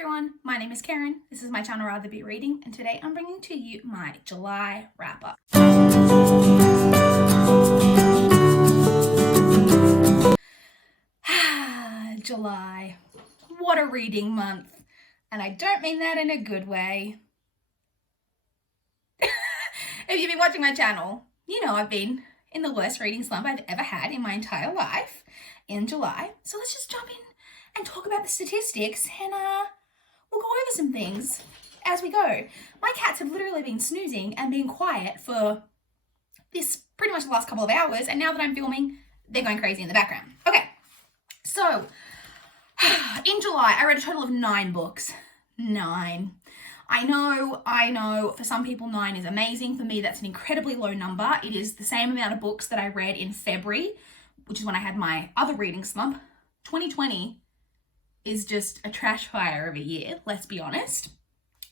everyone, my name is Karen, this is my channel Rather Be Reading, and today I'm bringing to you my July wrap-up. July, what a reading month, and I don't mean that in a good way. If you've been watching my channel, you know I've been in the worst reading slump I've ever had in my entire life in July, so let's just jump in and talk about the statistics, and we'll go over some things as we go. My cats have literally been snoozing and being quiet for this pretty much the last couple of hours, and now that I'm filming, they're going crazy in the background. Okay, so in July, I read a total of 9 books. 9. I know, for some people 9 is amazing. For me, that's an incredibly low number. It is the same amount of books that I read in February, which is when I had my other reading slump. 2020 is just a trash fire of a year, let's be honest.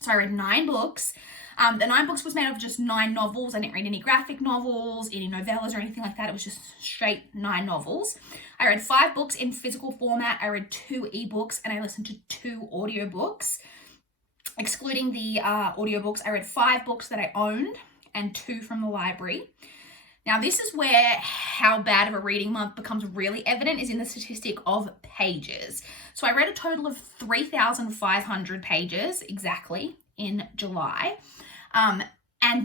So I read 9 books. The 9 books was made of just 9 novels. I didn't read any graphic novels, any novellas or anything like that. It was just straight 9 novels. I read 5 books in physical format. I read 2 ebooks and I listened to 2 audiobooks. Excluding the audiobooks, I read 5 books that I owned and 2 from the library. Now, this is where how bad of a reading month becomes really evident, is in the statistic of pages. So I read a total of 3,500 pages exactly in July. And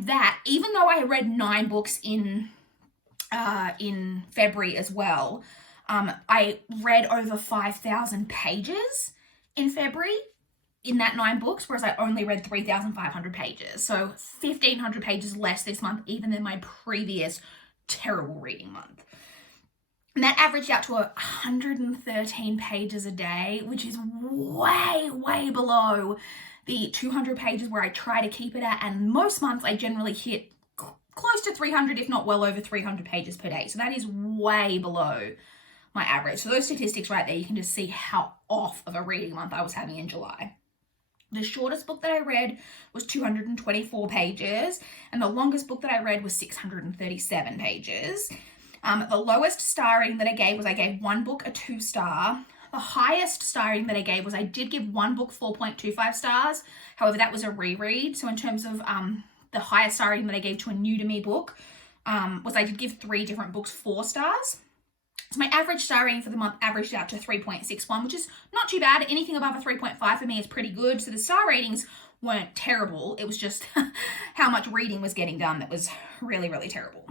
that, even though I read 9 books in February as well, I read over 5,000 pages in February in that 9 books, whereas I only read 3,500 pages. So 1,500 pages less this month, even than my previous terrible reading month. And that averaged out to 113 pages a day, which is way, way below the 200 pages where I try to keep it at. And most months I generally hit close to 300, if not well over 300 pages per day. So that is way below my average. So those statistics right there, you can just see how off of a reading month I was having in July. The shortest book that I read was 224 pages, and the longest book that I read was 637 pages. The lowest star rating that I gave 1 book a 2-star. The highest star rating that I gave was I did give 1 book 4.25 stars. However, that was a reread. So in terms of the highest star rating that I gave to a new to me book was I did give 3 different books 4 stars. So my average star rating for the month averaged out to 3.61, which is not too bad. Anything above a 3.5 for me is pretty good. So the star ratings weren't terrible. It was just how much reading was getting done that was really, really terrible.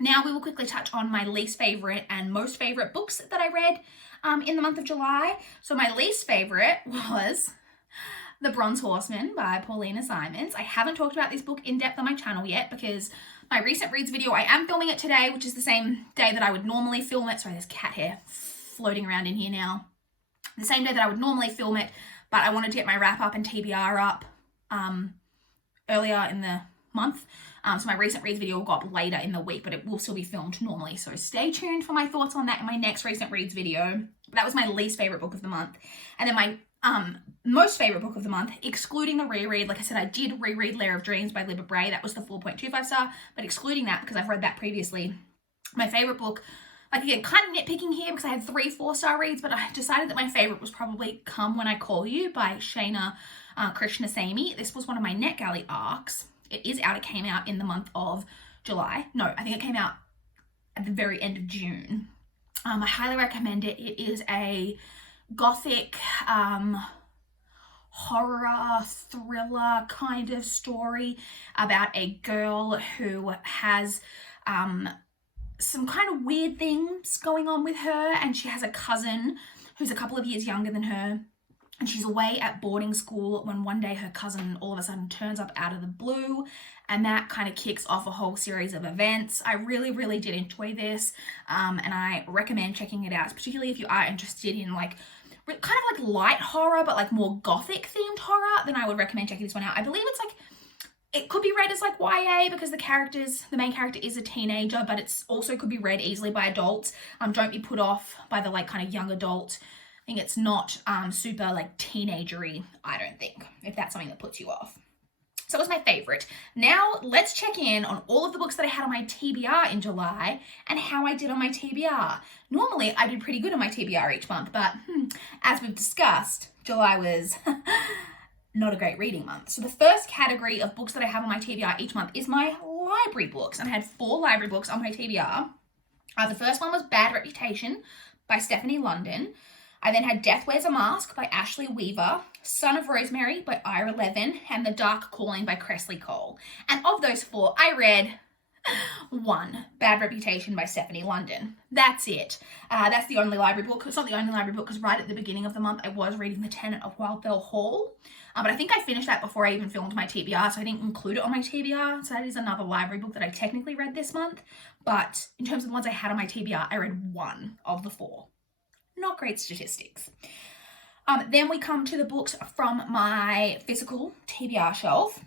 Now we will quickly touch on my least favorite and most favorite books that I read in the month of July. So my least favorite was The Bronze Horseman by Paulina Simons. I haven't talked about this book in depth on my channel yet because my recent reads video, I am filming it today, which is the same day that I would normally film it. Sorry, there's cat hair floating around in here now. The same day that I would normally film it, but I wanted to get my wrap up and TBR up earlier in the month. So my recent reads video got later in the week, but it will still be filmed normally. So stay tuned for my thoughts on that in my next recent reads video. That was my least favorite book of the month. And then my most favorite book of the month, excluding the reread. Like I said, I did reread Lair of Dreams by Libba Bray. That was the 4.25 star, but excluding that because I've read that previously. My favorite book, like again, kind of nitpicking here because I had 3 4-star reads, but I decided that my favorite was probably Come When I Call You by Shana Krishnasamy. This was one of my NetGalley arcs. It is out. It came out in the month of July. No, I think it came out at the very end of June. I highly recommend it. It is a gothic horror thriller kind of story about a girl who has some kind of weird things going on with her, and she has a cousin who's a couple of years younger than her, and she's away at boarding school when one day her cousin all of a sudden turns up out of the blue, and that kind of kicks off a whole series of events. I really, really did enjoy this, and I recommend checking it out, particularly if you are interested in like kind of like light horror, but like more gothic themed horror, then I would recommend checking this one out. I believe it's like, it could be read as like YA because the main character is a teenager, but it's also could be read easily by adults. Don't be put off by the like kind of young adult. I think it's not super like teenagery, I don't think, if that's something that puts you off. So that was my favorite. Now let's check in on all of the books that I had on my TBR in July and how I did on my TBR. Normally I did pretty good on my TBR each month, but as we've discussed, July was not a great reading month. So the first category of books that I have on my TBR each month is my library books. And I had 4 library books on my TBR. The first one was Bad Reputation by Stephanie London. I then had Death Wears a Mask by Ashley Weaver, Son of Rosemary by Ira Levin, and The Dark Calling by Cressley Cole. And of those 4, I read 1, Bad Reputation by Stephanie London. That's it. That's the only library book. It's not the only library book because right at the beginning of the month I was reading The Tenant of Wildfell Hall. But I think I finished that before I even filmed my TBR, so I didn't include it on my TBR. So that is another library book that I technically read this month. But in terms of the ones I had on my TBR, I read 1 of the 4. Not great statistics. Then we come to the books from my physical TBR shelf.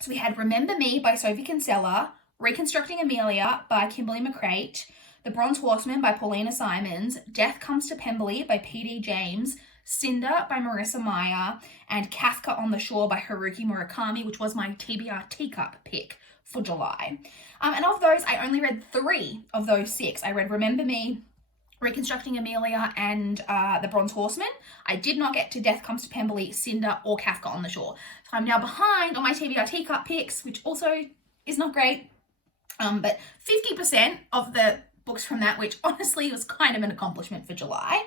So we had Remember Me by Sophie Kinsella, Reconstructing Amelia by Kimberly McCreight, The Bronze Horseman by Paulina Simons, Death Comes to Pemberley by P.D. James, Cinder by Marissa Meyer, and Kafka on the Shore by Haruki Murakami, which was my TBR teacup pick for July. And of those, I only read 3 of those 6. I read Remember Me, Reconstructing Amelia, and The Bronze Horseman. I did not get to Death Comes to Pemberley, Cinder, or Kafka on the Shore. So I'm now behind on my TBR teacup picks, which also is not great. But 50% of the books from that, which honestly was kind of an accomplishment for July.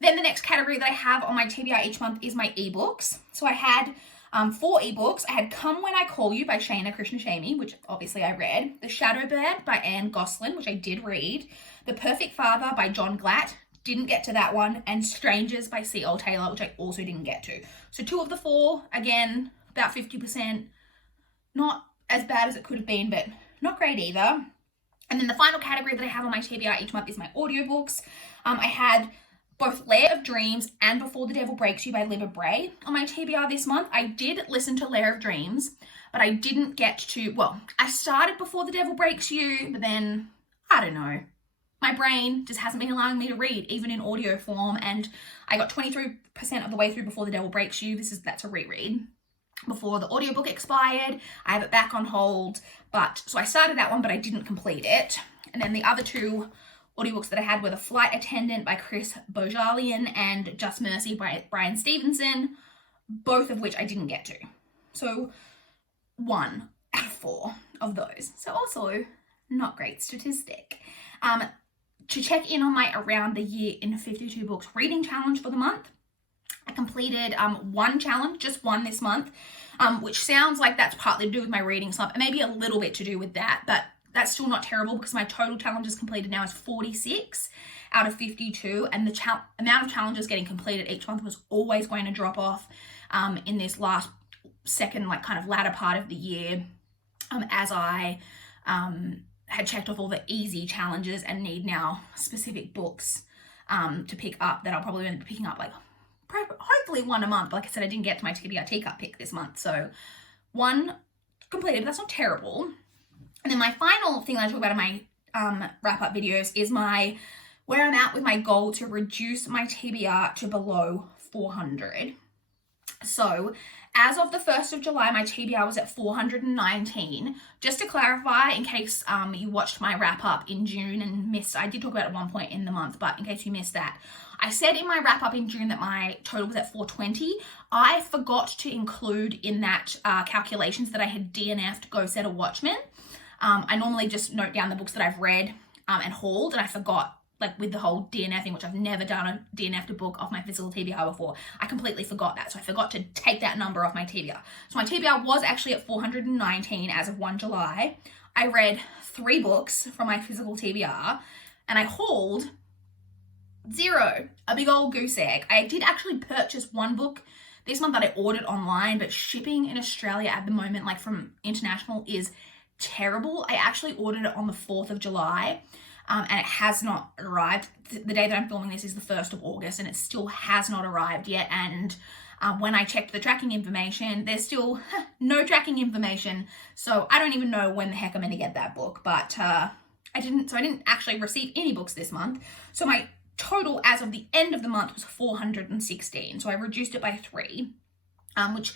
Then the next category that I have on my TBR each month is my ebooks. So I had 4 ebooks. I had Come When I Call You by Shana Krishnasamy, which obviously I read. The Shadow Bird by Anne Goslin, which I did read. The Perfect Father by John Glatt, didn't get to that one. And Strangers by C.L. Taylor, which I also didn't get to. So 2 of the 4, again, about 50%. Not as bad as it could have been, but not great either. And then the final category that I have on my TBR each month is my audiobooks. I had both Lair of Dreams and Before the Devil Breaks You by Libba Bray on my TBR this month. I did listen to Lair of Dreams, but I didn't get to, well, I started Before the Devil Breaks You, but then, I don't know. My brain just hasn't been allowing me to read, even in audio form, and I got 23% of the way through Before the Devil Breaks You. That's a reread. Before the audiobook expired, I have it back on hold, so I started that one, but I didn't complete it. And then the other 2 audiobooks that I had were The Flight Attendant by Chris Bojalian and Just Mercy by Brian Stevenson, both of which I didn't get to. So 1 out of 4 of those. So also not great statistic. To check in on my Around the Year in 52 Books reading challenge for the month, I completed 1 challenge, just 1 this month, which sounds like that's partly to do with my reading slump, and maybe a little bit to do with that, but that's still not terrible because my total challenges completed now is 46 out of 52, and the amount of challenges getting completed each month was always going to drop off in this last second, kind of latter part of the year, as I had checked off all the easy challenges and need now specific books to pick up that I'll probably end up picking up hopefully 1 a month. Like I said, I didn't get to my TBR teacup pick this month, so 1 completed, but that's not terrible. And then my final thing that I talk about in my wrap-up videos is where I'm at with my goal to reduce my TBR to below 400. So as of the 1st of July, my TBR was at 419. Just to clarify, in case you watched my wrap-up in June and missed, I did talk about it at one point in the month, but in case you missed that, I said in my wrap-up in June that my total was at 420. I forgot to include in that calculations that I had DNF'd Go Set a Watchman. I normally just note down the books that I've read and hauled, and I forgot, with the whole DNFing, which I've never done a DNF'd book off my physical TBR before. I completely forgot that, so I forgot to take that number off my TBR. So my TBR was actually at 419 as of 1 July. I read 3 books from my physical TBR, and I hauled 0, a big old goose egg. I did actually purchase 1 book this month that I ordered online, but shipping in Australia at the moment, from international, is terrible. I actually ordered it on the 4th of July, and it has not arrived. The day that I'm filming this is the 1st of August, and it still has not arrived yet, and when I checked the tracking information, there's still no tracking information, so I don't even know when the heck I'm going to get that book, but I didn't actually receive any books this month. So my total as of the end of the month was 416, so I reduced it by 3, which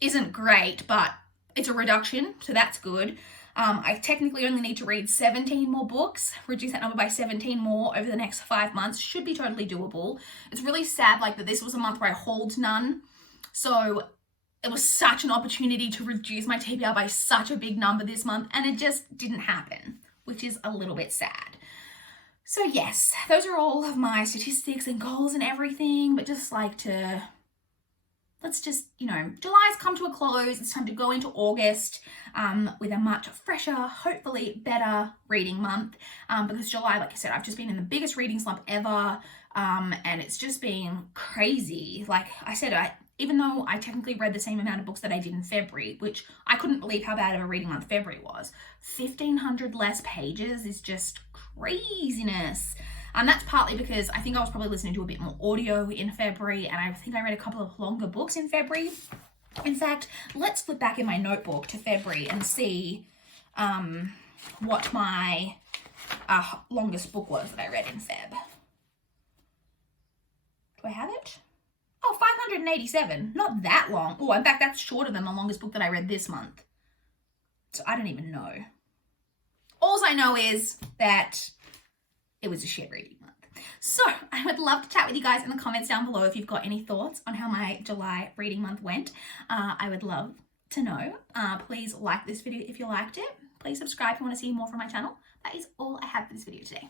isn't great, but it's a reduction, so that's good. I technically only need to read 17 more books. Reduce that number by 17 more over the next 5 months should be totally doable. It's really sad that this was a month where I hauled none, so it was such an opportunity to reduce my TBR by such a big number this month, and it just didn't happen, which is a little bit sad. So yes, those are all of my statistics and goals and everything, but just like to, let's just, July's come to a close. It's time to go into August with a much fresher, hopefully better reading month, because July, like I said, I've just been in the biggest reading slump ever, and it's just been crazy. Like I said, even though I technically read the same amount of books that I did in February, which I couldn't believe how bad of a reading month February was, 1,500 less pages is just craziness. That's partly because I think I was probably listening to a bit more audio in February, and I think I read a couple of longer books in February. In fact, let's flip back in my notebook to February and see what my longest book was that I read in Feb. Do I have it? Oh, 587. Not that long. Oh, in fact, that's shorter than the longest book that I read this month. So I don't even know. All I know is that it was a shit reading month. So I would love to chat with you guys in the comments down below if you've got any thoughts on how my July reading month went. I would love to know. Please like this video if you liked it. Please subscribe if you want to see more from my channel. That is all I have for this video today.